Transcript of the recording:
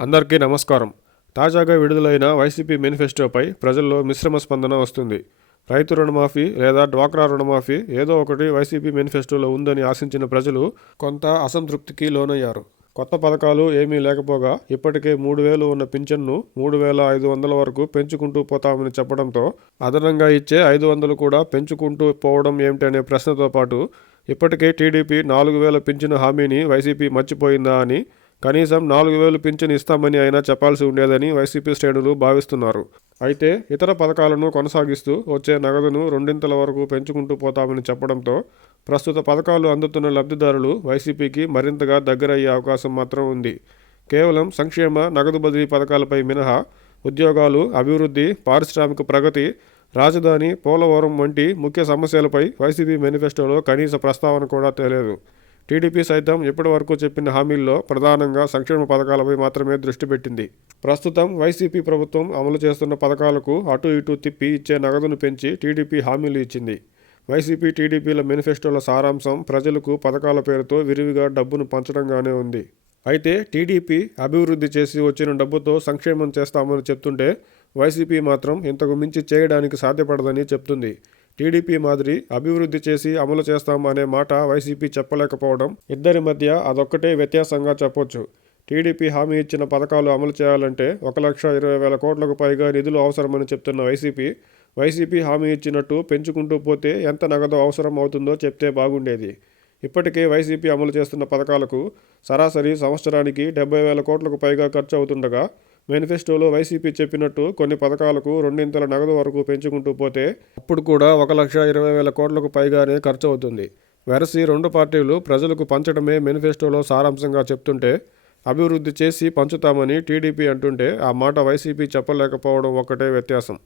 అందరికీ నమస్కారం. తాజాగా విడుదలైన వైసీపీ మేనిఫెస్టోపై ప్రజల్లో మిశ్రమ స్పందన వస్తుంది. రైతు రుణమాఫీ లేదా డ్వాక్రా రుణమాఫీ ఏదో ఒకటి వైసీపీ మేనిఫెస్టోలో ఉందని ఆశించిన ప్రజలు కొంత అసంతృప్తికి లోనయ్యారు. కొత్త పథకాలు ఏమీ లేకపోగా ఇప్పటికే 3,000 ఉన్న పింఛన్ను 3,500 వరకు పెంచుకుంటూ పోతామని చెప్పడంతో అదనంగా ఇచ్చే 500 కూడా పెంచుకుంటూ పోవడం ఏమిటనే ప్రశ్నతో పాటు ఇప్పటికే టీడీపీ 4,000 పింఛను హామీని వైసీపీ మర్చిపోయిందా అని, కనీసం 4,000 పింఛను ఇస్తామని అయినా చెప్పాల్సి ఉండేదని వైసీపీ శ్రేణులు భావిస్తున్నారు. అయితే ఇతర పథకాలను కొనసాగిస్తూ వచ్చే నగదును రెండింతల వరకు పెంచుకుంటూ పోతామని చెప్పడంతో ప్రస్తుత పథకాలు అందుతున్న లబ్ధిదారులు వైసీపీకి మరింతగా దగ్గరయ్యే అవకాశం మాత్రం ఉంది. కేవలం సంక్షేమ నగదు బదిలీ పథకాలపై మినహా ఉద్యోగాలు, అభివృద్ధి, పారిశ్రామిక ప్రగతి, రాజధాని, పోలవరం వంటి ముఖ్య సమస్యలపై వైసీపీ మేనిఫెస్టోలో కనీస ప్రస్తావన కూడా తేలేదు. టీడీపీ సైతం ఇప్పటి వరకు చెప్పిన హామీల్లో ప్రధానంగా సంక్షేమ పథకాలపై మాత్రమే దృష్టి పెట్టింది. ప్రస్తుతం వైసీపీ ప్రభుత్వం అమలు చేస్తున్న పథకాలకు అటు ఇటు తిప్పి ఇచ్చే నగదును పెంచి టీడీపీ హామీలు ఇచ్చింది. వైసీపీ, టీడీపీల మేనిఫెస్టోల సారాంశం ప్రజలకు పథకాల పేరుతో విరివిగా డబ్బును పంచడంగానే ఉంది. అయితే టీడీపీ అభివృద్ధి చేసి వచ్చిన డబ్బుతో సంక్షేమం చేస్తామని చెప్తుంటే వైసీపీ మాత్రం ఇంతకు మించి చేయడానికి సాధ్యపడదని చెప్తుంది. టీడీపీ మాదిరి అభివృద్ధి చేసి అమలు చేస్తాం అనే మాట వైసీపీ చెప్పలేకపోవడం, ఇద్దరి మధ్య అదొక్కటే వ్యత్యాసంగా చెప్పొచ్చు. టీడీపీ హామీ ఇచ్చిన పథకాలు అమలు చేయాలంటే 1,20,000 కోట్లకు పైగా నిధులు అవసరమని చెప్తున్న వైసీపీ హామీ ఇచ్చినట్టు పెంచుకుంటూ పోతే ఎంత నగదు అవసరం అవుతుందో చెప్తే బాగుండేది. ఇప్పటికే వైసీపీ అమలు చేస్తున్న పథకాలకు సరాసరి సంవత్సరానికి 70,000 కోట్లకు పైగా ఖర్చు అవుతుండగా, మేనిఫెస్టోలో వైసీపీ చెప్పినట్టు కొన్ని పథకాలకు రెండింతల నగదు వరకు పెంచుకుంటూ పోతే అప్పుడు కూడా 1,20,000 కోట్లకు పైగానే ఖర్చు అవుతుంది. వెరసి రెండు పార్టీలు ప్రజలకు పంచడమే మేనిఫెస్టోలో సారాంశంగా చెప్తుంటే, అభివృద్ధి చేసి పంచుతామని టీడీపీ అంటుంటే ఆ మాట వైసీపీ చెప్పలేకపోవడం ఒక్కటే వ్యత్యాసం.